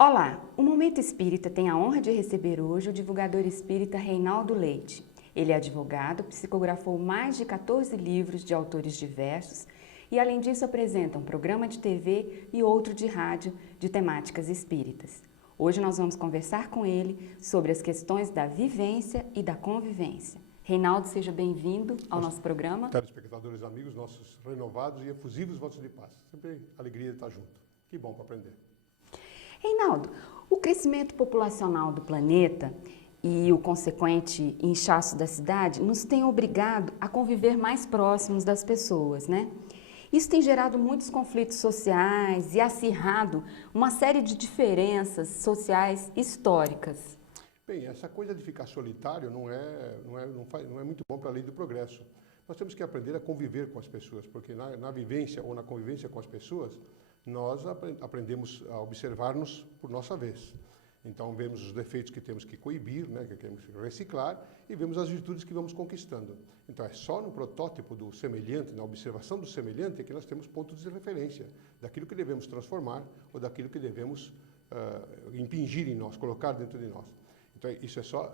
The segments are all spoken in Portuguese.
Olá, o Momento Espírita tem a honra de receber hoje o divulgador espírita Reinaldo Leite. Ele é advogado, psicografou mais de 14 livros de autores diversos e, além disso, apresenta um programa de TV e outro de rádio de temáticas espíritas. Hoje nós vamos conversar com ele sobre as questões da vivência e da convivência. Reinaldo, seja bem-vindo ao nosso programa. Telespectadores amigos, nossos renovados e efusivos votos de paz. Sempre alegria de estar junto. Que bom para aprender. Reinaldo, o crescimento populacional do planeta e o consequente inchaço da cidade nos tem obrigado a conviver mais próximos das pessoas, né? Isso tem gerado muitos conflitos sociais e acirrado uma série de diferenças sociais históricas. Bem, essa coisa de ficar solitário não é muito bom para a lei do progresso. Nós temos que aprender a conviver com as pessoas, porque na vivência ou na convivência com as pessoas, nós aprendemos a observar-nos por nossa vez. Então, vemos os defeitos que temos que coibir, né, que temos que reciclar, e vemos as virtudes que vamos conquistando. Então, é só no protótipo do semelhante, na observação do semelhante, que nós temos pontos de referência daquilo que devemos transformar ou daquilo que devemos impingir em nós, colocar dentro de nós. Então, isso é só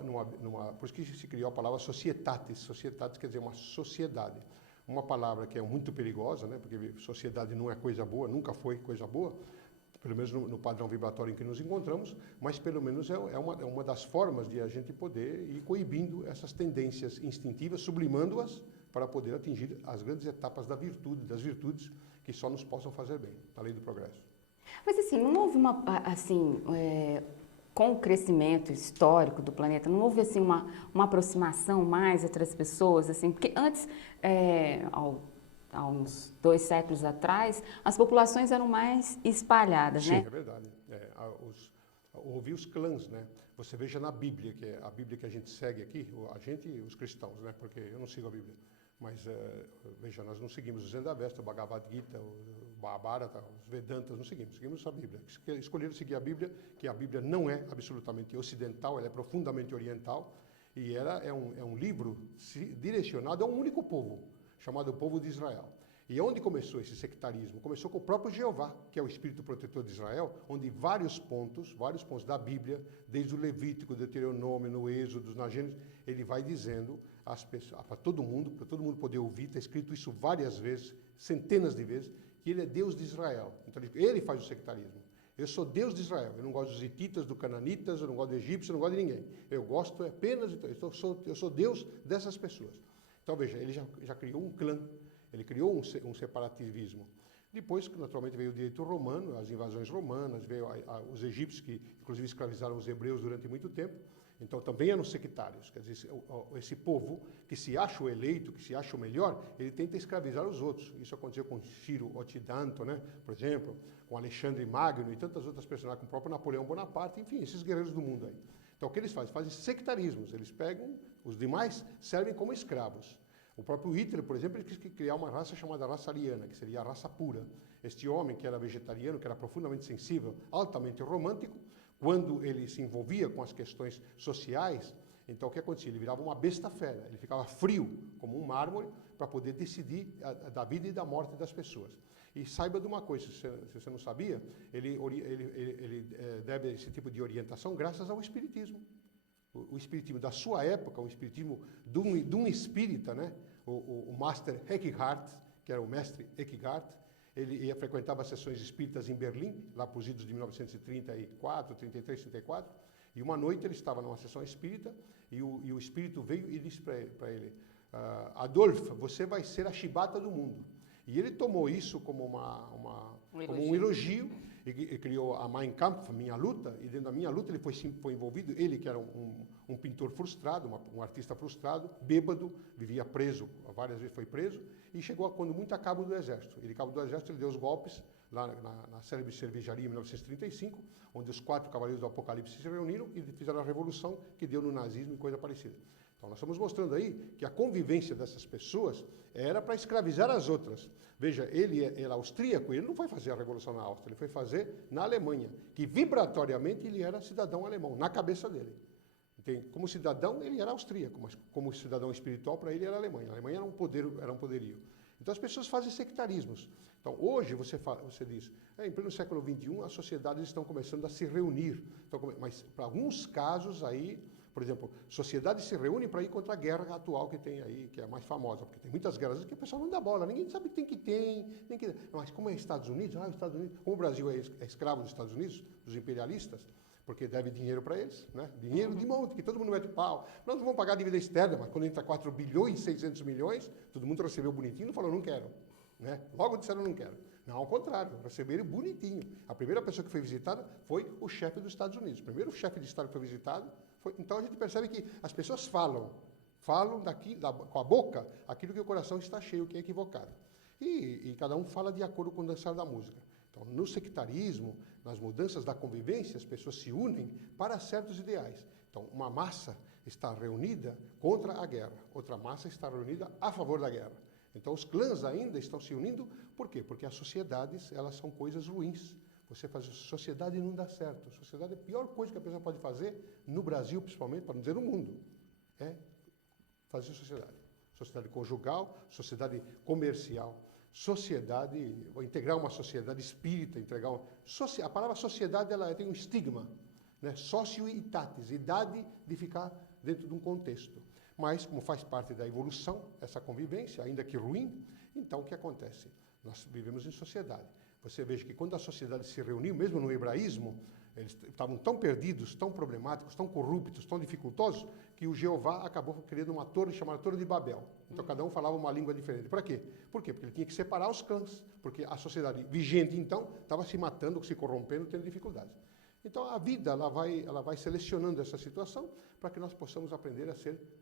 por isso que se criou a palavra societatis. Societatis quer dizer uma sociedade. Uma palavra que é muito perigosa, né? Porque sociedade não é coisa boa, nunca foi coisa boa, pelo menos no padrão vibratório em que nos encontramos, mas pelo menos é uma das formas de a gente poder ir coibindo essas tendências instintivas, sublimando-as para poder atingir as grandes etapas da virtude, das virtudes que só nos possam fazer bem, na lei do progresso. Mas assim, não houve com o crescimento histórico do planeta, não houve assim uma aproximação mais entre as pessoas, assim, porque antes, há uns 2 séculos atrás, as populações eram mais espalhadas, Sim, né? é verdade. Houve os clãs, né? Você veja na Bíblia, que é a Bíblia que a gente segue aqui, a gente e os cristãos, né? Porque eu não sigo a Bíblia. Mas, veja, nós não seguimos o Zendavesta, o Bhagavad Gita, o Mahabharata, os Vedantas, não seguimos a Bíblia. Escolheram seguir a Bíblia, que a Bíblia não é absolutamente ocidental, ela é profundamente oriental, e ela é um livro direcionado a um único povo, chamado povo de Israel. E onde começou esse sectarismo? Começou com o próprio Jeová, que é o Espírito Protetor de Israel, onde vários pontos da Bíblia, desde o Levítico, o Deuteronômio, no Êxodo, na Gênesis, ele vai dizendo para todo mundo poder ouvir, está escrito isso várias vezes, centenas de vezes, que ele é Deus de Israel. Então ele faz o sectarismo. Eu sou Deus de Israel, eu não gosto dos hititas, dos cananitas, eu não gosto do egípcio, eu não gosto de ninguém. Eu gosto apenas, eu sou Deus dessas pessoas. Então veja, ele já criou um clã. Ele criou um separativismo. Depois, naturalmente, veio o direito romano, as invasões romanas, veio os egípcios, que inclusive escravizaram os hebreus durante muito tempo. Então, também eram sectários. Quer dizer, esse povo que se acha o eleito, que se acha o melhor, ele tenta escravizar os outros. Isso aconteceu com Ciro Otidanto, né? Por exemplo, com Alexandre Magno e tantas outras personagens, com o próprio Napoleão Bonaparte, enfim, esses guerreiros do mundo aí. Então, o que eles fazem? Fazem sectarismos. Eles pegam, os demais servem como escravos. O próprio Hitler, por exemplo, ele quis criar uma raça chamada raça ariana, que seria a raça pura. Este homem, que era vegetariano, que era profundamente sensível, altamente romântico, quando ele se envolvia com as questões sociais, então o que acontecia? Ele virava uma besta fera, ele ficava frio, como um mármore, para poder decidir da vida e da morte das pessoas. E saiba de uma coisa, se você não sabia, ele deve esse tipo de orientação graças ao Espiritismo. O espiritismo da sua época, o espiritismo de um espírita, né? O Master Eckhart, que era o mestre Eckhart, ele frequentava as sessões espíritas em Berlim, lá para os idos de 1934, 33, 34, e uma noite ele estava numa sessão espírita e o espírito veio e disse para ele, Adolf, você vai ser a chibata do mundo. E ele tomou isso como um elogio e criou a Mein Kampf, Minha Luta, e dentro da Minha Luta ele foi envolvido, ele que era um pintor frustrado, um artista frustrado, bêbado, vivia preso, várias vezes foi preso, e chegou quando muito a cabo do exército. Cabo do exército, ele deu os golpes lá na célebre cervejaria em 1935, onde os 4 cavaleiros do Apocalipse se reuniram e fizeram a revolução que deu no nazismo e coisa parecida. Então, nós estamos mostrando aí que a convivência dessas pessoas era para escravizar as outras. Veja, ele era austríaco, ele não foi fazer a Revolução na Áustria, ele foi fazer na Alemanha, que vibratoriamente ele era cidadão alemão, na cabeça dele. Como cidadão, ele era austríaco, mas como cidadão espiritual, para ele era Alemanha. A Alemanha era um poderio. Então, as pessoas fazem sectarismos. Então, hoje, você diz, em pleno século XXI, as sociedades estão começando a se reunir. Mas, para alguns casos aí, por exemplo, sociedades se reúnem para ir contra a guerra atual que tem aí, que é a mais famosa, porque tem muitas guerras que o pessoal não dá bola, ninguém sabe que tem. Mas como é Estados Unidos, como o Brasil é escravo dos Estados Unidos, dos imperialistas, porque deve dinheiro para eles, né? Dinheiro de monte, que todo mundo mete pau. Nós não vamos pagar dívida externa, mas quando entra 4 bilhões e 600 milhões, todo mundo recebeu bonitinho e falou, não quero. Né? Logo disseram, não quero. Não, ao contrário, receberam bonitinho. A primeira pessoa que foi visitada foi o chefe dos Estados Unidos. O primeiro chefe de Estado que foi visitado foi... Então a gente percebe que as pessoas falam com a boca aquilo que o coração está cheio, que é equivocado. E cada um fala de acordo com o dançar da música. Então, no sectarismo, nas mudanças da convivência, as pessoas se unem para certos ideais. Então, uma massa está reunida contra a guerra, outra massa está reunida a favor da guerra. Então, os clãs ainda estão se unindo, por quê? Porque as sociedades, elas são coisas ruins. Você faz sociedade e não dá certo. Sociedade é a pior coisa que a pessoa pode fazer, no Brasil principalmente, para não dizer no mundo, é fazer sociedade. Sociedade conjugal, sociedade comercial, sociedade, integrar uma sociedade espírita, a palavra sociedade ela tem um estigma, né? Sócio e itatis, idade de ficar dentro de um contexto. Mas, como faz parte da evolução, essa convivência, ainda que ruim, então o que acontece? Nós vivemos em sociedade. Você veja que quando a sociedade se reuniu, mesmo no hebraísmo, eles estavam tão perdidos, tão problemáticos, tão corruptos, tão dificultosos, que o Jeová acabou criando uma torre chamada Torre de Babel. Então cada um falava uma língua diferente. Para quê? Por quê? Porque ele tinha que separar os clãs, porque a sociedade vigente, então, estava se matando, se corrompendo, tendo dificuldades. Então a vida ela vai selecionando essa situação para que nós possamos aprender a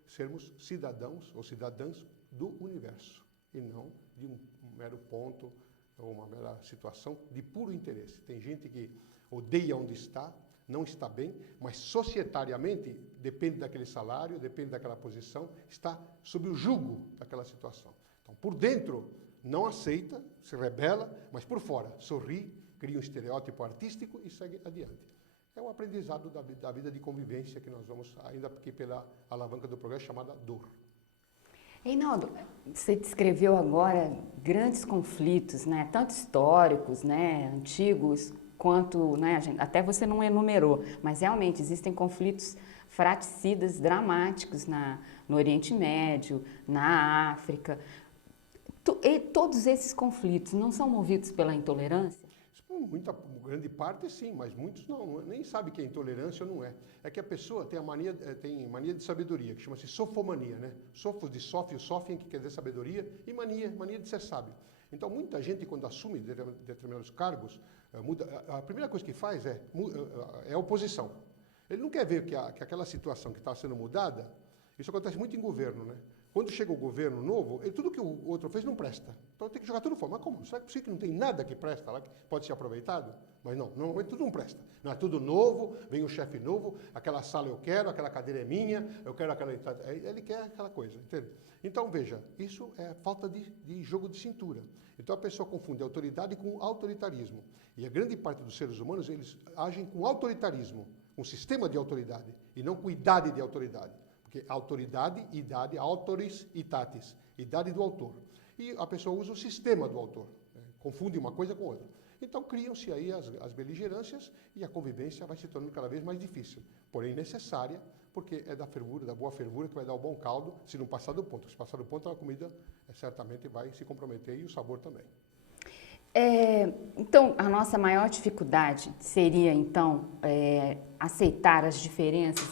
sermos cidadãos ou cidadãs do universo, e não de um mero ponto ou uma mera situação de puro interesse. Tem gente que odeia onde está, não está bem, mas societariamente depende daquele salário, depende daquela posição, está sob o jugo daquela situação. Então, por dentro, não aceita, se rebela, mas por fora, sorri, cria um estereótipo artístico e segue adiante. É um aprendizado da vida de convivência que nós vamos, ainda que pela alavanca do progresso, chamada dor. Reinaldo, você descreveu agora grandes conflitos, né, tanto históricos, né, antigos, quanto, né, até você não enumerou, mas realmente existem conflitos fratricidas dramáticos no Oriente Médio, na África. E todos esses conflitos não são movidos pela intolerância? Grande parte sim, mas muitos não, nem sabe que é intolerância ou não é. É que a pessoa tem mania de sabedoria, que chama-se sofomania, né? Sofos de sófio, sófien, que quer dizer sabedoria, e mania de ser sábio. Então, muita gente, quando assume determinados cargos, a primeira coisa que faz é oposição. Ele não quer ver que aquela situação que está sendo mudada, isso acontece muito em governo, né? Quando chega o governo novo, tudo que o outro fez não presta. Então tem que jogar tudo fora. Mas como? Será que é possível que não tem nada que presta lá, que pode ser aproveitado? Mas não, normalmente tudo não presta. Não, é tudo novo, vem um chefe novo, aquela sala eu quero, aquela cadeira é minha, eu quero aquela... Ele quer aquela coisa, entende? Então, veja, isso é falta de jogo de cintura. Então a pessoa confunde autoridade com autoritarismo. E a grande parte dos seres humanos, eles agem com autoritarismo, um sistema de autoridade, e não com idade de autoridade. Porque autoridade, idade, autoris, itatis, idade do autor. E a pessoa usa o sistema do autor, né? Confunde uma coisa com outra. Então criam-se aí as beligerâncias e a convivência vai se tornando cada vez mais difícil, porém necessária, porque é da fervura, da boa fervura que vai dar o bom caldo, se não passar do ponto. Se passar do ponto, a comida certamente vai se comprometer e o sabor também. Então, a nossa maior dificuldade seria, então, aceitar as diferenças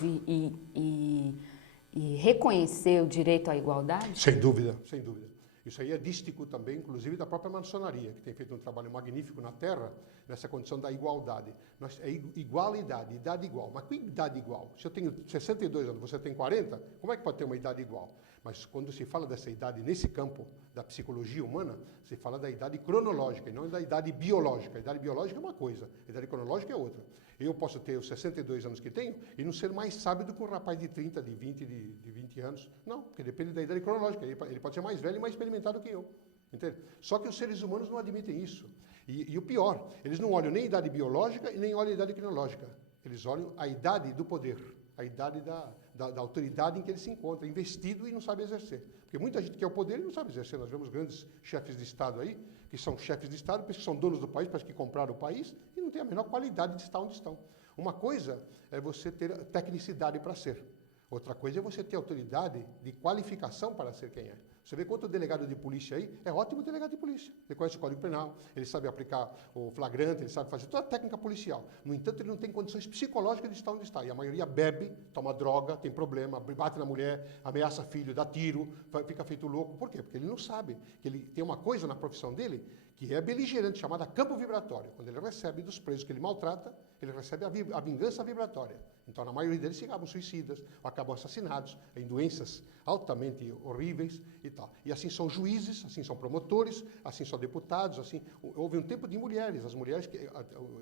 e reconhecer o direito à igualdade? Sem dúvida, sem dúvida. Isso aí é dístico também, inclusive, da própria maçonaria, que tem feito um trabalho magnífico na Terra, nessa condição da igualdade. É igualdade, idade igual. Mas que idade igual? Se eu tenho 62 anos, você tem 40, como é que pode ter uma idade igual? Mas quando se fala dessa idade nesse campo da psicologia humana, se fala da idade cronológica e não da idade biológica. A idade biológica é uma coisa, a idade cronológica é outra. Eu posso ter os 62 anos que tenho e não ser mais sábio do que um rapaz de 30, de 20, de 20 anos. Não, porque depende da idade cronológica. Ele pode ser mais velho e mais experimentado que eu. Entende? Só que os seres humanos não admitem isso. E o pior, eles não olham nem a idade biológica e nem olham a idade cronológica. Eles olham a idade do poder, a idade da da autoridade em que ele se encontra, investido e não sabe exercer. Porque muita gente quer o poder e não sabe exercer. Nós vemos grandes chefes de Estado aí, que são chefes de Estado, que são donos do país, parece que compraram o país, e não têm a menor qualidade de estar onde estão. Uma coisa é você ter tecnicidade para ser. Outra coisa é você ter autoridade de qualificação para ser quem é. Você vê quanto delegado de polícia aí, é ótimo delegado de polícia. Ele conhece o Código Penal, ele sabe aplicar o flagrante, ele sabe fazer toda a técnica policial. No entanto, ele não tem condições psicológicas de estar onde está. E a maioria bebe, toma droga, tem problema, bate na mulher, ameaça filho, dá tiro, fica feito louco. Por quê? Porque ele não sabe que ele tem uma coisa na profissão dele que é beligerante, chamada campo vibratório. Quando ele recebe dos presos que ele maltrata, ele recebe a vingança vibratória. Então, na maioria deles, se acabam suicidas, acabam assassinados, em doenças altamente horríveis e tal. E assim são juízes, assim são promotores, assim são deputados, assim... Houve um tempo de mulheres, as mulheres,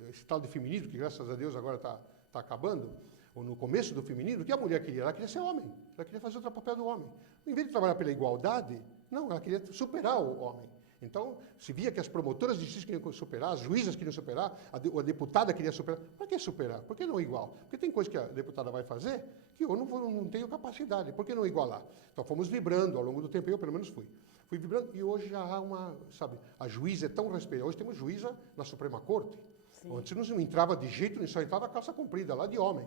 esse tal de feminismo, que graças a Deus agora está acabando, ou no começo do feminismo, o que a mulher queria? Ela queria ser homem, ela queria fazer o papel do homem. Em vez de trabalhar pela igualdade, não, ela queria superar o homem. Então, se via que as promotoras de justiça queriam superar, as juízas queriam superar, a deputada queria superar. Para que superar? Por que não igual? Porque tem coisa que a deputada vai fazer que eu não tenho capacidade. Por que não igualar? Então, fomos vibrando ao longo do tempo, eu pelo menos fui. Fui vibrando e hoje já há uma, sabe, a juíza é tão respeitada. Hoje temos juíza na Suprema Corte. Sim. Antes não entrava de jeito nenhum, só entrava a calça comprida, lá de homem.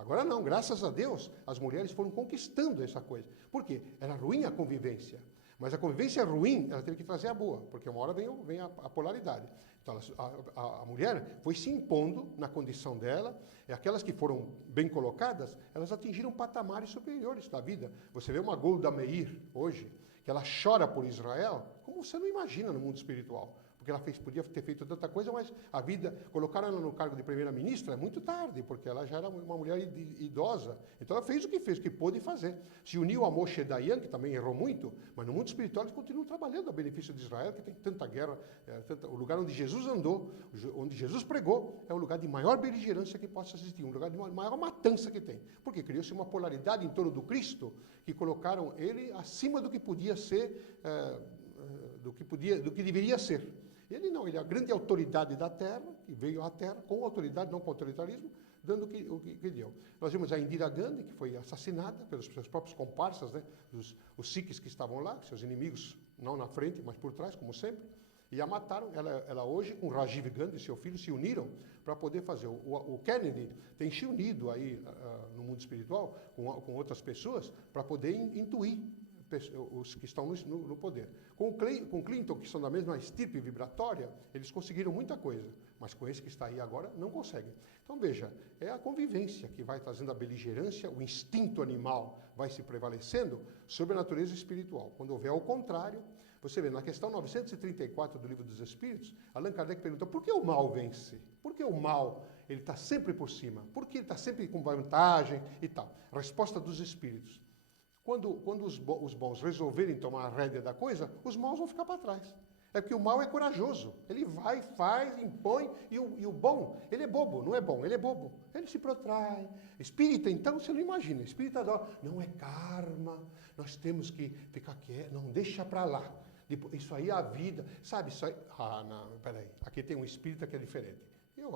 Agora não, graças a Deus, as mulheres foram conquistando essa coisa. Por quê? Era ruim a convivência. Mas a convivência ruim, ela teve que trazer a boa, porque uma hora vem a polaridade. Então, a mulher foi se impondo na condição dela, e aquelas que foram bem colocadas, elas atingiram patamares superiores da vida. Você vê uma Golda Meir, hoje, que ela chora por Israel, como você não imagina no mundo espiritual. Porque ela podia ter feito tanta coisa, mas a vida, colocaram ela no cargo de primeira-ministra muito tarde, porque ela já era uma mulher idosa. Então ela fez o que pôde fazer. Se uniu a Moshe Dayan, que também errou muito, mas no mundo espiritual eles continuam trabalhando a benefício de Israel, que tem tanta guerra. O lugar onde Jesus andou, onde Jesus pregou, é o lugar de maior beligerância que possa existir, um lugar de maior matança que tem. Porque criou-se uma polaridade em torno do Cristo, que colocaram ele acima do que podia ser, do que deveria ser. Ele não, ele é a grande autoridade da terra, que veio à terra com autoridade, não com autoritarismo, dando o que deu. Nós vimos a Indira Gandhi, que foi assassinada pelos seus próprios comparsas, né, os sikhs que estavam lá, seus inimigos, não na frente, mas por trás, como sempre, e a mataram. Ela hoje, com Rajiv Gandhi e seu filho, se uniram para poder fazer. O Kennedy tem se unido aí no mundo espiritual com outras pessoas para poder intuir os que estão no poder. Com o Clinton, que são da mesma estirpe vibratória, eles conseguiram muita coisa, mas com esse que está aí agora, não conseguem. Então, veja, é a convivência que vai trazendo a beligerância, o instinto animal vai se prevalecendo sobre a natureza espiritual. Quando houver ao contrário, você vê, na questão 934 do Livro dos Espíritos, Allan Kardec pergunta, por que o mal vence? Por que o mal ele está sempre por cima? Por que ele está sempre com vantagem e tal? A resposta dos Espíritos. Quando os bons resolverem tomar a rédea da coisa, os maus vão ficar para trás. É porque o mal é corajoso. Ele vai, faz, impõe, e o bom, ele é bobo, não é bom, ele é bobo. Ele se protrai. Espírita, então, você não imagina. Espírita adora. Não é karma, nós temos que ficar quieto, não, deixa para lá. Isso aí é a vida, sabe? Isso aí, não, peraí, aqui tem um espírita que é diferente. Eu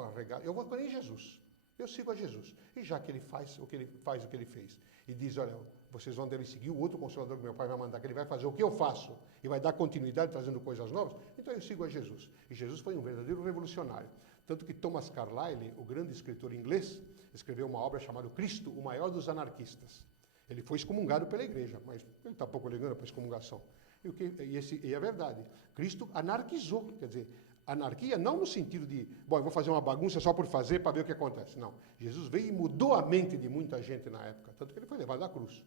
vou com Jesus. Eu sigo a Jesus. E já que ele faz o que ele fez, e diz, olha, vocês vão dele seguir o outro consolador que meu pai vai mandar, que ele vai fazer o que eu faço, e vai dar continuidade trazendo coisas novas, então eu sigo a Jesus. E Jesus foi um verdadeiro revolucionário. Tanto que Thomas Carlyle, o grande escritor inglês, escreveu uma obra chamada Cristo, o maior dos anarquistas. Ele foi excomungado pela igreja, mas ele está pouco ligando para a excomungação. E é verdade. Cristo anarquizou, quer dizer, anarquia não no sentido de, bom, eu vou fazer uma bagunça só por fazer para ver o que acontece. Não. Jesus veio e mudou a mente de muita gente na época, tanto que ele foi levado à cruz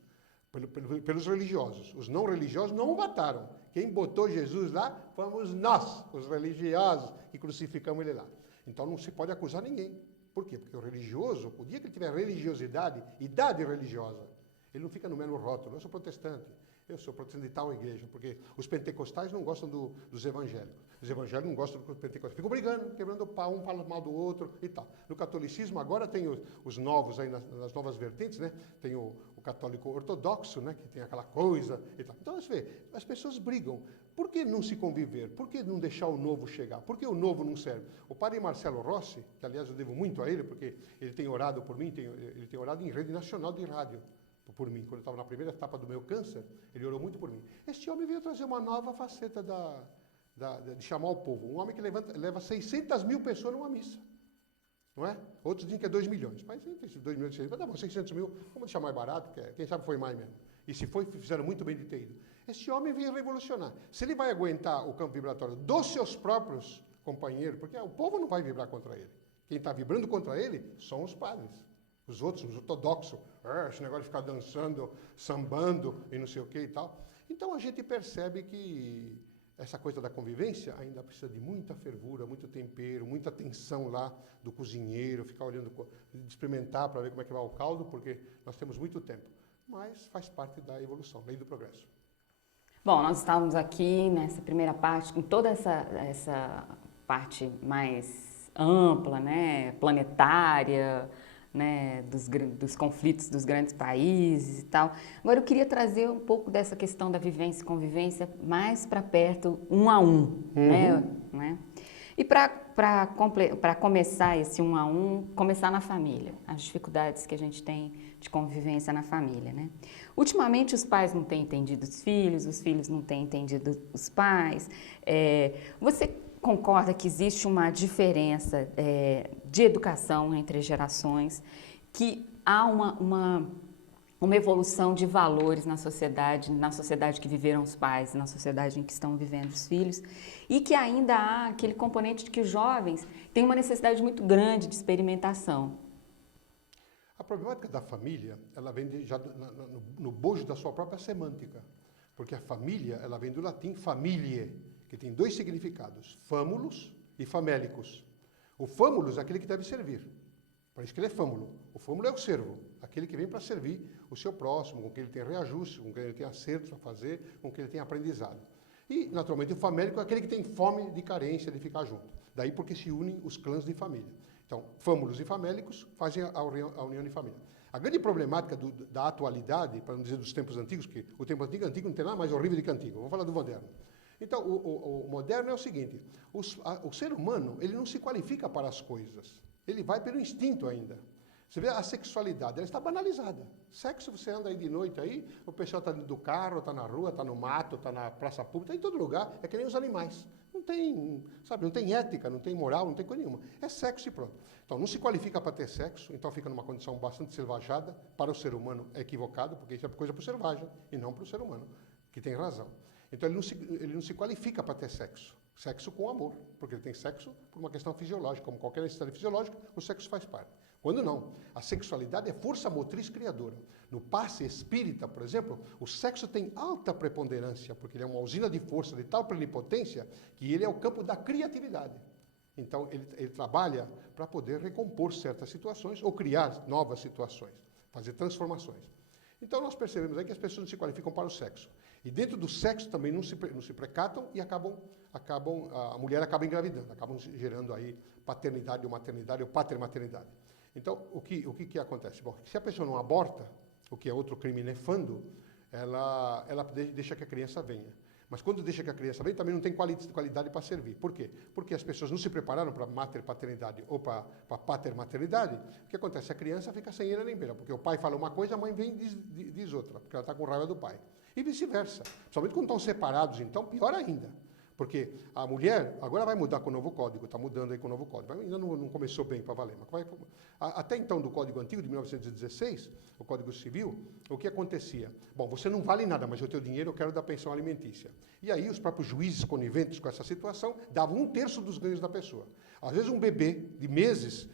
pelos religiosos. Os não religiosos não o mataram. Quem botou Jesus lá fomos nós, os religiosos, que crucificamos ele lá. Então não se pode acusar ninguém. Por quê? Porque o religioso, o dia que ele tiver religiosidade, idade religiosa, ele não fica no mesmo rótulo. Eu sou protestante. Eu sou protestante de tal igreja, porque os pentecostais não gostam dos evangélicos. Os evangélicos não gostam dos pentecostais. Ficam brigando, quebrando o pau, um fala mal do outro e tal. No catolicismo, agora tem os novos, aí nas novas vertentes, né? Tem o católico ortodoxo, né? Que tem aquela coisa e tal. Então, você vê, as pessoas brigam. Por que não se conviver? Por que não deixar o novo chegar? Por que o novo não serve? O padre Marcelo Rossi, que aliás eu devo muito a ele, porque ele tem orado por mim, ele tem orado em rede nacional de rádio, por mim. Quando eu estava na primeira etapa do meu câncer, ele orou muito por mim. Este homem veio trazer uma nova faceta de chamar o povo. Um homem que leva 600 mil pessoas numa missa. Não é? Outros dizem que é 2 milhões. Mas 2 milhões, mas tá bom, 600 mil, vamos deixar mais barato, porque quem sabe foi mais mesmo. E se foi, fizeram muito bem de ter ido. Esse homem veio revolucionar. Se ele vai aguentar o campo vibratório dos seus próprios companheiros, porque o povo não vai vibrar contra ele. Quem está vibrando contra ele são os padres. Os outros, os ortodoxos. Esse negócio de ficar dançando, sambando e não sei o que e tal. Então a gente percebe que essa coisa da convivência ainda precisa de muita fervura, muito tempero, muita atenção lá do cozinheiro, ficar olhando, experimentar para ver como é que vai o caldo, porque nós temos muito tempo. Mas faz parte da evolução, lei do progresso. Bom, nós estávamos aqui nessa primeira parte, com toda essa parte mais ampla, né, planetária, né, dos conflitos dos grandes países e tal. Agora eu queria trazer um pouco dessa questão da vivência e convivência mais para perto, um a um, né? E para começar esse um a um, começar na família, as dificuldades que a gente tem de convivência na família, né? Ultimamente os pais não têm entendido os filhos não têm entendido os pais. Você concorda que existe uma diferença de educação entre gerações, que há uma evolução de valores na sociedade que viveram os pais, na sociedade em que estão vivendo os filhos, e que ainda há aquele componente de que os jovens têm uma necessidade muito grande de experimentação? A problemática da família, ela vem já no bojo da sua própria semântica, porque a família, ela vem do latim familiae, que tem 2 significados, famulus e famélicos. O famulus é aquele que deve servir, por isso que ele é fâmulo. O fâmulo é o servo, aquele que vem para servir o seu próximo, com quem ele tem reajuste, com quem ele tem acertos a fazer, com quem ele tem aprendizado. E, naturalmente, o famélico é aquele que tem fome de carência, de ficar junto. Daí porque se unem os clãs de família. Então, fâmulos e famélicos fazem a união de família. A grande problemática da atualidade, para não dizer dos tempos antigos, que o tempo antigo não tem nada mais horrível do que antigo. Vamos falar do moderno. Então, o moderno é o seguinte, o ser humano, ele não se qualifica para as coisas. Ele vai pelo instinto ainda. Você vê a sexualidade, ela está banalizada. Sexo, você anda aí de noite aí, o pessoal está dentro do carro, está na rua, está no mato, está na praça pública, está em todo lugar, é que nem os animais. Não tem, sabe, não tem ética, não tem moral, não tem coisa nenhuma. É sexo e pronto. Então, não se qualifica para ter sexo, então fica numa condição bastante selvajada. Para o ser humano é equivocado, porque isso é coisa para o selvagem e não para o ser humano, que tem razão. Então, ele não se qualifica para ter sexo. Sexo com amor, porque ele tem sexo por uma questão fisiológica. Como qualquer necessidade fisiológica, o sexo faz parte. Quando não, a sexualidade é força motriz criadora. No passe espírita, por exemplo, o sexo tem alta preponderância, porque ele é uma usina de força de tal plenipotência que ele é o campo da criatividade. Então, ele trabalha para poder recompor certas situações ou criar novas situações, fazer transformações. Então, nós percebemos aí que as pessoas não se qualificam para o sexo. E dentro do sexo também não se precatam e a mulher acaba engravidando, acabam gerando aí paternidade ou maternidade ou patermaternidade. Então, o que acontece? Bom, se a pessoa não aborta, o que é outro crime nefando, ela deixa que a criança venha. Mas quando deixa que a criança venha, também não tem qualidade para servir. Por quê? Porque as pessoas não se prepararam para mater-paternidade ou para pater-maternidade. O que acontece? A criança fica sem ele nem beira, porque o pai fala uma coisa, a mãe vem e diz outra, porque ela está com raiva do pai. E vice-versa. Principalmente quando estão separados, então, pior ainda. Porque a mulher, agora vai mudar com o novo código, está mudando aí com o novo código, ainda não começou bem para valer. Mas até então, do Código Antigo, de 1916, o Código Civil, o que acontecia? Bom, você não vale nada, mas o teu dinheiro eu quero dar pensão alimentícia. E aí os próprios juízes coniventes com essa situação davam 1/3 dos ganhos da pessoa. Às vezes um bebê de meses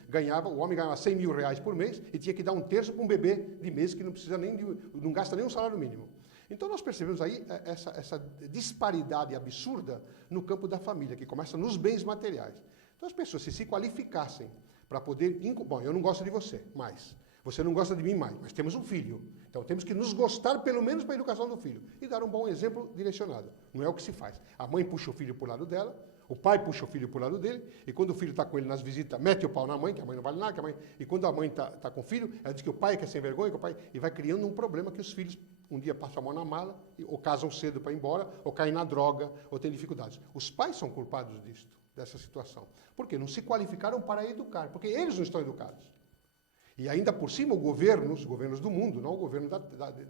o homem ganhava 100 mil reais por mês e tinha que dar 1/3 para um bebê de meses que não gasta nem um salário mínimo. Então nós percebemos aí essa disparidade absurda no campo da família, que começa nos bens materiais. Então as pessoas, se qualificassem para poder... Bom, eu não gosto de você, mas você não gosta de mim mais, mas temos um filho. Então temos que nos gostar pelo menos para a educação do filho e dar um bom exemplo direcionado. Não é o que se faz. A mãe puxa o filho para o lado dela, o pai puxa o filho para o lado dele, e quando o filho está com ele nas visitas, mete o pau na mãe, que a mãe não vale nada, e quando a mãe está com o filho, ela diz que o pai é que é sem vergonha, e vai criando um problema que os filhos um dia passam a mão na mala, ou casam cedo para ir embora, ou caem na droga, ou têm dificuldades. Os pais são culpados dessa situação. Por quê? Não se qualificaram para educar, porque eles não estão educados. E ainda por cima, os governos do mundo, não o governo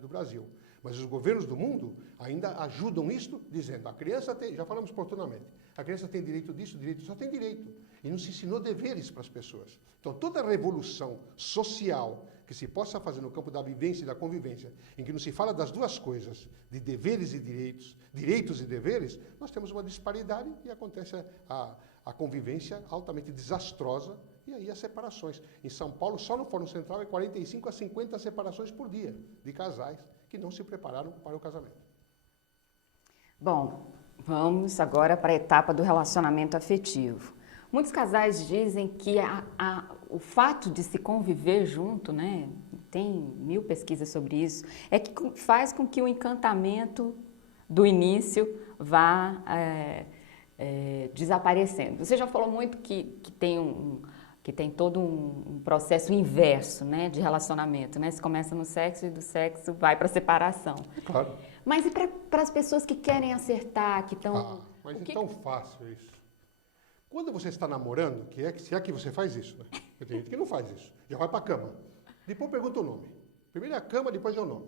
do Brasil, mas os governos do mundo ainda ajudam isto, dizendo, a criança tem, já falamos oportunamente, a criança tem direito disso, só tem direito. E não se ensinou deveres para as pessoas. Então, toda revolução social que se possa fazer no campo da vivência e da convivência, em que não se fala das duas coisas, de deveres e direitos, direitos e deveres, nós temos uma disparidade e acontece a convivência altamente desastrosa e aí as separações. Em São Paulo, só no Fórum Central, é 45 a 50 separações por dia de casais que não se prepararam para o casamento. Bom, vamos agora para a etapa do relacionamento afetivo. Muitos casais dizem que o fato de se conviver junto, né, tem 1000 pesquisas sobre isso, é que faz com que o encantamento do início vá desaparecendo. Você já falou muito que tem todo um processo inverso, né, de relacionamento, né? Se começa no sexo e do sexo vai para a separação. Claro. Mas e para as pessoas que querem acertar, que estão... Mas é tão fácil isso. Quando você está namorando, se é que você faz isso, né? Tem gente que não faz isso. Já vai para a cama. Depois pergunta o nome. Primeiro é a cama, depois é o nome.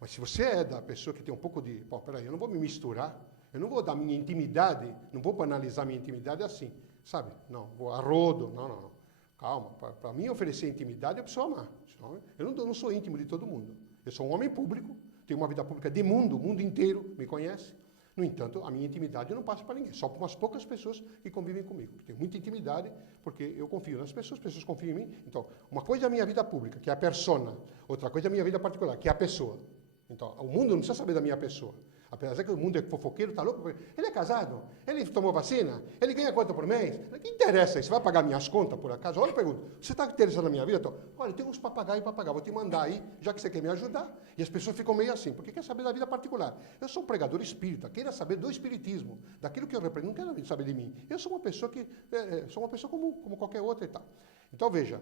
Mas se você é da pessoa que tem um pouco de... Pô, peraí, eu não vou me misturar, eu não vou dar minha intimidade, não vou banalizar minha intimidade assim, sabe? Não, vou a rodo, não. Calma, para mim oferecer intimidade eu preciso amar. Eu não sou íntimo de todo mundo. Eu sou um homem público, tenho uma vida pública de mundo, o mundo inteiro me conhece. No entanto, a minha intimidade eu não passo para ninguém, só para umas poucas pessoas que convivem comigo. Tenho muita intimidade porque eu confio nas pessoas, as pessoas confiam em mim. Então, uma coisa é a minha vida pública, que é a persona, outra coisa é a minha vida particular, que é a pessoa. Então, o mundo não precisa saber da minha pessoa. Apesar que o mundo é fofoqueiro, tá louco? Ele é casado? Ele tomou vacina? Ele ganha quanto por mês? O que interessa isso? Você vai pagar minhas contas, por acaso? Olha, eu pergunto, você está interessado na minha vida? Então, olha, eu tenho uns papagaios para pagar, vou te mandar aí, já que você quer me ajudar. E as pessoas ficam meio assim, porque quer saber da vida particular. Eu sou um pregador espírita, queira saber do espiritismo, daquilo que eu represento, não quero saber de mim. Eu sou uma pessoa sou uma pessoa como qualquer outra e tal. Então, veja,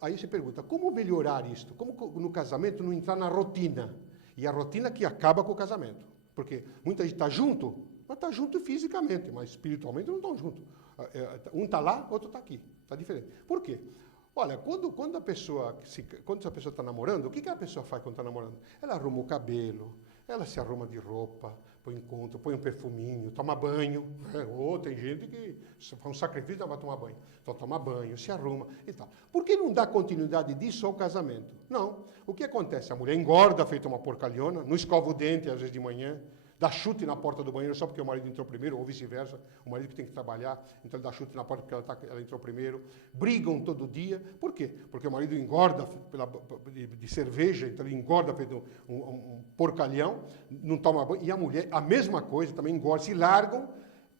aí você pergunta, como melhorar isto? Como no casamento não entrar na rotina? E a rotina que acaba com o casamento. Porque muita gente está junto, mas está junto fisicamente, mas espiritualmente não estão juntos. Um está lá, outro está aqui. Está diferente. Por quê? Olha, quando a pessoa está namorando, o que a pessoa faz quando está namorando? Ela arruma o cabelo, ela se arruma de roupa, põe encontro, põe um perfuminho, toma banho. Ou tem gente que faz um sacrifício, vai tomar banho. Então toma banho, se arruma e tal. Por que não dá continuidade disso ao casamento? Não. O que acontece? A mulher engorda, feita uma porcalhona, não escova o dente às vezes de manhã, dá chute na porta do banheiro só porque o marido entrou primeiro, ou vice-versa, o marido que tem que trabalhar, então ele dá chute na porta porque ela entrou primeiro. Brigam todo dia. Por quê? Porque o marido engorda de cerveja, então ele engorda feito um porcalhão, não toma banho, e a mulher, a mesma coisa, também engorda, se largam,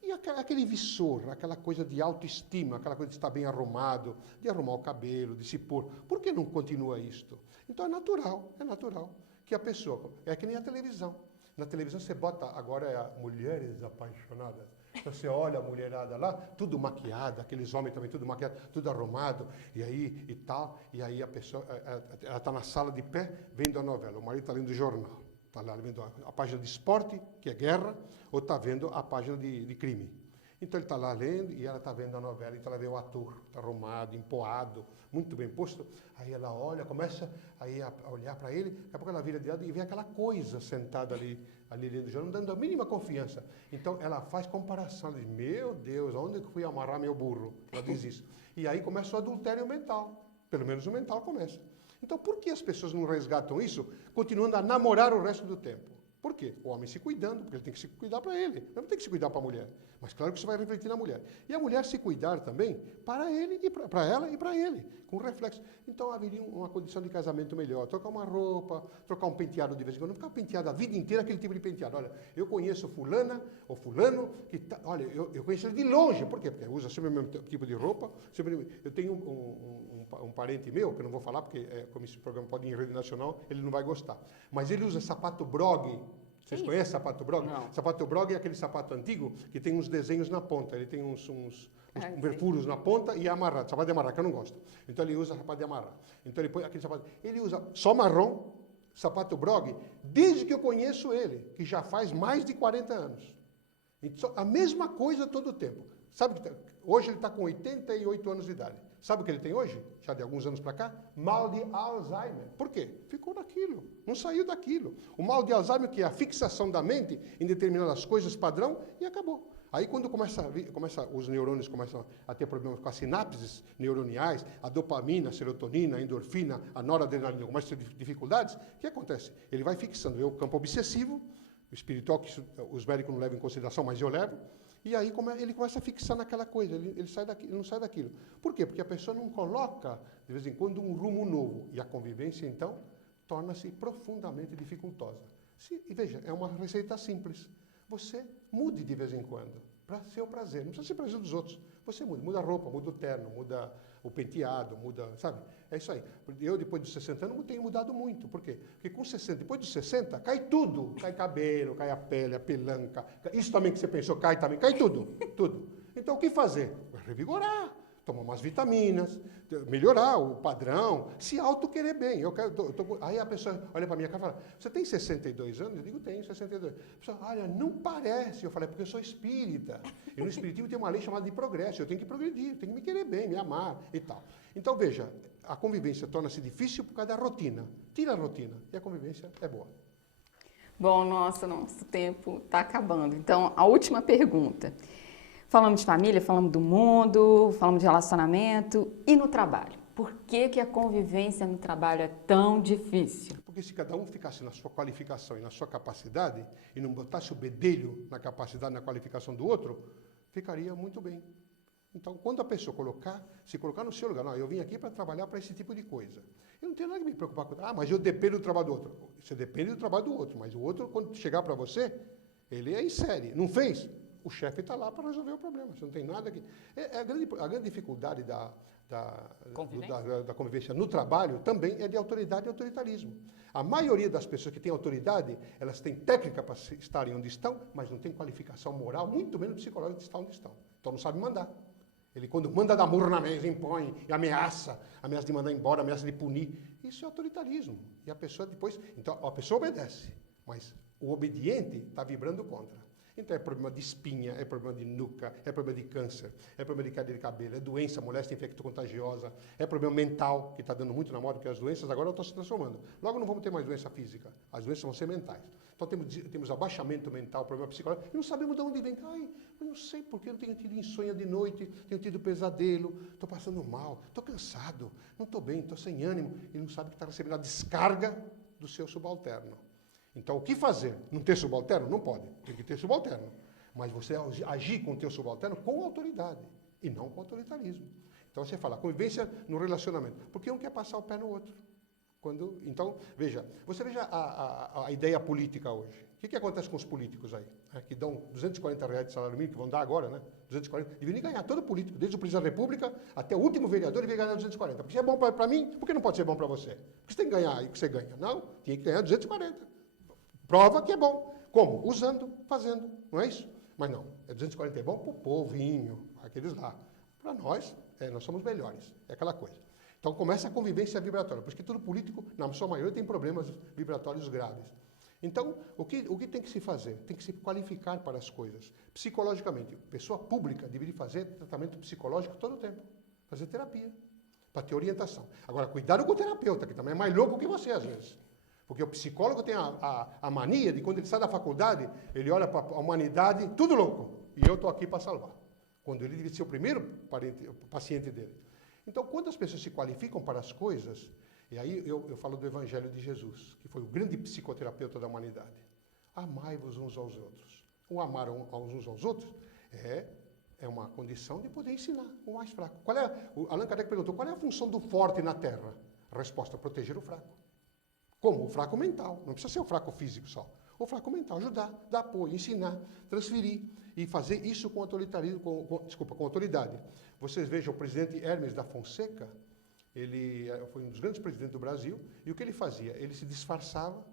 e aquele visor, aquela coisa de autoestima, aquela coisa de estar bem arrumado, de arrumar o cabelo, de se pôr. Por que não continua isto? Então é natural que a pessoa, é que nem a televisão. Na televisão você bota, agora é mulheres apaixonadas. Então você olha a mulherada lá, tudo maquiada, aqueles homens também tudo maquiado, tudo arrumado, e aí a pessoa, ela está na sala de pé, vendo a novela, o marido está lendo o jornal, está lá vendo a página de esporte, que é guerra, ou está vendo a página de crime. Então ele está lá lendo e ela está vendo a novela, então ela vê o ator, está arrumado, empoado, muito bem posto. Aí ela olha, começa aí a olhar para ele, daqui a pouco ela vira de lado e vê aquela coisa sentada ali lendo o jornal, não dando a mínima confiança. Então ela faz comparação, ela diz, meu Deus, aonde eu fui amarrar meu burro? Ela diz isso. E aí começa o adultério mental, pelo menos o mental começa. Então por que as pessoas não resgatam isso, continuando a namorar o resto do tempo? Por quê? O homem se cuidando, porque ele tem que se cuidar para ele, não tem que se cuidar para a mulher. Mas claro que isso vai refletir na mulher. E a mulher se cuidar também para ele, e para ela e para ele, com reflexo. Então haveria uma condição de casamento melhor. Trocar uma roupa, trocar um penteado de vez em quando, não ficar penteado a vida inteira aquele tipo de penteado. Olha, eu conheço fulana ou fulano, que tá, olha, eu conheço ele de longe. Por quê? Porque usa sempre o mesmo tipo de roupa. Eu tenho um parente meu, que eu não vou falar, porque como esse programa pode ir em rede nacional, ele não vai gostar. Mas ele usa sapato Brog. Vocês conhecem sapato Brog? Não. Sapato Brog é aquele sapato antigo que tem uns desenhos na ponta. Ele tem uns perfuros na ponta e é amarrado. Sapato de amarrar, que eu não gosto. Então ele usa sapato de amarrar. Então ele põe aquele sapato. Ele usa só marrom, sapato Brog, desde que eu conheço ele, que já faz mais de 40 anos. Então, a mesma coisa todo o tempo. Sabe que hoje ele está com 88 anos de idade. Sabe o que ele tem hoje? Já de alguns anos para cá? Mal de Alzheimer. Por quê? Ficou naquilo, não saiu daquilo. O mal de Alzheimer, que é a fixação da mente em determinadas coisas padrão, e acabou. Aí quando os neurônios começam a ter problemas com as sinapses neuroniais, a dopamina, a serotonina, a endorfina, a noradrenalina, começam a ter dificuldades, o que acontece? Ele vai fixando. É o campo obsessivo, o espiritual, que os médicos não levam em consideração, mas eu levo, e aí ele começa a fixar naquela coisa, ele não sai daquilo. Por quê? Porque a pessoa não coloca, de vez em quando, um rumo novo. E a convivência, então, torna-se profundamente dificultosa. E veja, é uma receita simples. Você mude de vez em quando, para seu prazer. Não precisa ser prazer dos outros. Você muda a roupa, muda o terno, muda o penteado, muda, sabe? É isso aí. Eu, depois dos 60 anos, não tenho mudado muito. Por quê? Porque com 60, depois dos 60, cai tudo. Cai cabelo, cai a pele, a pelanca. Isso também que você pensou, cai também. Cai tudo, tudo. Então, o que fazer? Revigorar. Tomar umas vitaminas, melhorar o padrão, se auto-querer bem. Aí a pessoa olha para minha cara e fala, você tem 62 anos? Eu digo, tenho 62. A pessoa, olha, não parece. Eu falei, porque eu sou espírita. E no espiritismo tem uma lei chamada de progresso. Eu tenho que progredir, eu tenho que me querer bem, me amar e tal. Então, veja, a convivência torna-se difícil por causa da rotina. Tira a rotina e a convivência é boa. Bom, nosso tempo está acabando. Então, a última pergunta. Falamos de família, falamos do mundo, falamos de relacionamento e no trabalho. Por que a convivência no trabalho é tão difícil? Porque se cada um ficasse na sua qualificação e na sua capacidade e não botasse o bedelho na capacidade e na qualificação do outro, ficaria muito bem. Então, quando a pessoa se colocar no seu lugar, não, eu vim aqui para trabalhar para esse tipo de coisa. Eu não tenho nada que me preocupar com, mas eu dependo do trabalho do outro. Você depende do trabalho do outro, mas o outro, quando chegar para você, ele é em série. Não fez? O chefe está lá para resolver o problema. Você não tem nada que... A grande dificuldade da convivência no trabalho também é de autoridade e autoritarismo. A maioria das pessoas que têm autoridade, elas têm técnica para estarem onde estão, mas não têm qualificação moral, muito menos psicológica de estar onde estão. Então não sabe mandar. Ele, quando manda dar murro na mesa, impõe e ameaça de mandar embora, ameaça de punir. Isso é autoritarismo. E a pessoa depois... Então, a pessoa obedece, mas o obediente está vibrando contra. Então é problema de espinha, é problema de nuca, é problema de câncer, é problema de queda de cabelo, é doença, moléstia infecto-contagiosa, é problema mental, que está dando muito na moda, porque as doenças agora estão se transformando. Logo não vamos ter mais doença física, as doenças vão ser mentais. Então temos abaixamento mental, problema psicológico, e não sabemos de onde vem. Ai, eu não sei porque eu tenho tido insônia de noite, tenho tido pesadelo, estou passando mal, estou cansado, não estou bem, estou sem ânimo, e não sabe que está recebendo a descarga do seu subalterno. Então, o que fazer? Não ter subalterno? Não pode. Tem que ter subalterno. Mas você agir com o teu subalterno com autoridade e não com autoritarismo. Então, você fala convivência no relacionamento. Porque um quer passar o pé no outro. Então, você veja a ideia política hoje. O que acontece com os políticos aí? Que dão R$240 de salário mínimo, que vão dar agora, né? 240. Devia ganhar todo político, desde o presidente da República até o último vereador, devia ganhar 240. Porque se é bom para mim, por que não pode ser bom para você? Porque você tem que ganhar e que você ganha. Não, tinha que ganhar 240. Prova que é bom. Como? Usando, fazendo. Não é isso? Mas não. 240 é bom para o povinho, aqueles lá. Para nós, nós somos melhores. É aquela coisa. Então começa a convivência vibratória. Porque todo político, na sua maioria, tem problemas vibratórios graves. Então, o que tem que se fazer? Tem que se qualificar para as coisas. Psicologicamente. Pessoa pública deveria fazer tratamento psicológico todo o tempo. Fazer terapia. Para ter orientação. Agora, cuidado com o terapeuta, que também é mais louco que você, às vezes. Porque o psicólogo tem a mania de, quando ele sai da faculdade, ele olha para a humanidade, tudo louco. E eu estou aqui para salvar. Quando ele deve ser o primeiro paciente dele. Então, quando as pessoas se qualificam para as coisas, e aí eu falo do Evangelho de Jesus, que foi o grande psicoterapeuta da humanidade. Amai-vos uns aos outros. O amar uns aos outros é uma condição de poder ensinar o mais fraco. Allan Kardec perguntou, qual é a função do forte na Terra? A resposta, proteger o fraco. Como? O fraco mental. Não precisa ser o fraco físico só. O fraco mental, ajudar, dar apoio, ensinar, transferir e fazer isso com autoritarismo, com autoridade. Vocês vejam o presidente Hermes da Fonseca, ele foi um dos grandes presidentes do Brasil, e o que ele fazia? Ele se disfarçava,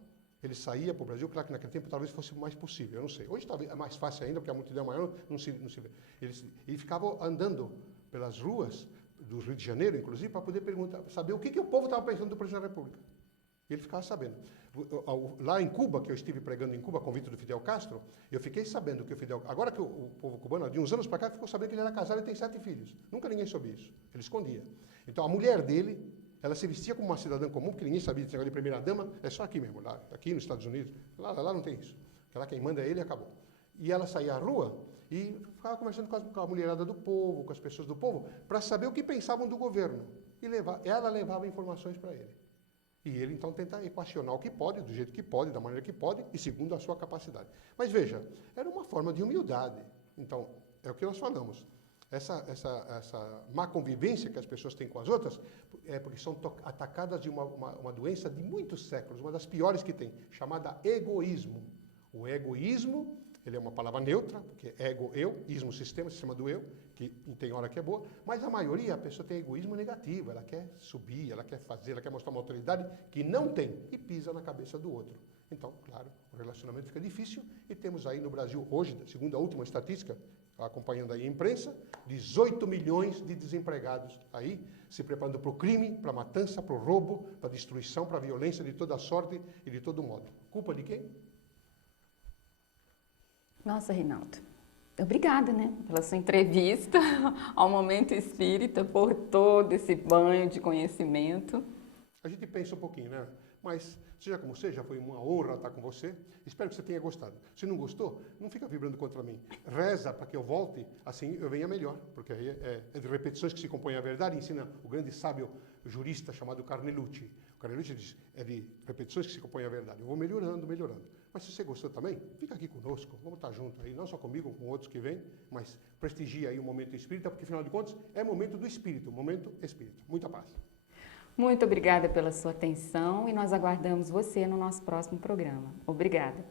ele saía para o Brasil, claro que naquele tempo talvez fosse mais possível, eu não sei. Hoje talvez é mais fácil ainda, porque a multidão maior não se vê. Ele ficava andando pelas ruas do Rio de Janeiro, inclusive, para poder saber o que o povo estava pensando do presidente da República. E ele ficava sabendo. Lá em Cuba, que eu estive pregando em Cuba, a convite do Fidel Castro, eu fiquei sabendo que o Fidel... Agora que o povo cubano, de uns anos para cá, ficou sabendo que ele era casado e tem 7 filhos. Nunca ninguém soube isso. Ele escondia. Então, a mulher dele, ela se vestia como uma cidadã comum, porque ninguém sabia desse negócio de primeira-dama, é só aqui mesmo, lá, aqui nos Estados Unidos. Lá não tem isso. Lá quem manda é ele e acabou. E ela saía à rua e ficava conversando com a mulherada do povo, com as pessoas do povo, para saber o que pensavam do governo. E ela levava informações para ele. E ele, então, tenta equacionar o que pode, do jeito que pode, da maneira que pode, e segundo a sua capacidade. Mas veja, era uma forma de humildade. Então, é o que nós falamos. Essa má convivência que as pessoas têm com as outras é porque são atacadas de uma doença de muitos séculos, uma das piores que tem, chamada egoísmo. O egoísmo, ele é uma palavra neutra, porque ego, eu, ismo, sistema do eu, que tem hora que é boa, mas a maioria, a pessoa tem egoísmo negativo, ela quer subir, ela quer fazer, ela quer mostrar uma autoridade que não tem e pisa na cabeça do outro. Então, claro, o relacionamento fica difícil e temos aí no Brasil hoje, segundo a última estatística, acompanhando aí a imprensa, 18 milhões de desempregados aí, se preparando para o crime, para a matança, para o roubo, para a destruição, para a violência de toda sorte e de todo modo. Culpa de quem? Nossa, Reinaldo, obrigada, né, pela sua entrevista ao Momento Espírita, por todo esse banho de conhecimento. A gente pensa um pouquinho, né? Mas, seja como seja, foi uma honra estar com você. Espero que você tenha gostado. Se não gostou, não fica vibrando contra mim. Reza para que eu volte, assim eu venha melhor. Porque aí é de repetições que se compõe a verdade, ensina o grande sábio jurista chamado Carnelucci. O Carnelucci diz, é de repetições que se compõe a verdade. Eu vou melhorando, melhorando. Mas se você gostou também, fica aqui conosco. Vamos estar juntos aí, não só comigo, com outros que vêm, mas prestigia aí o Momento Espírita, porque, afinal de contas, é momento do Espírito, momento Espírita. Muita paz. Muito obrigada pela sua atenção e nós aguardamos você no nosso próximo programa. Obrigada.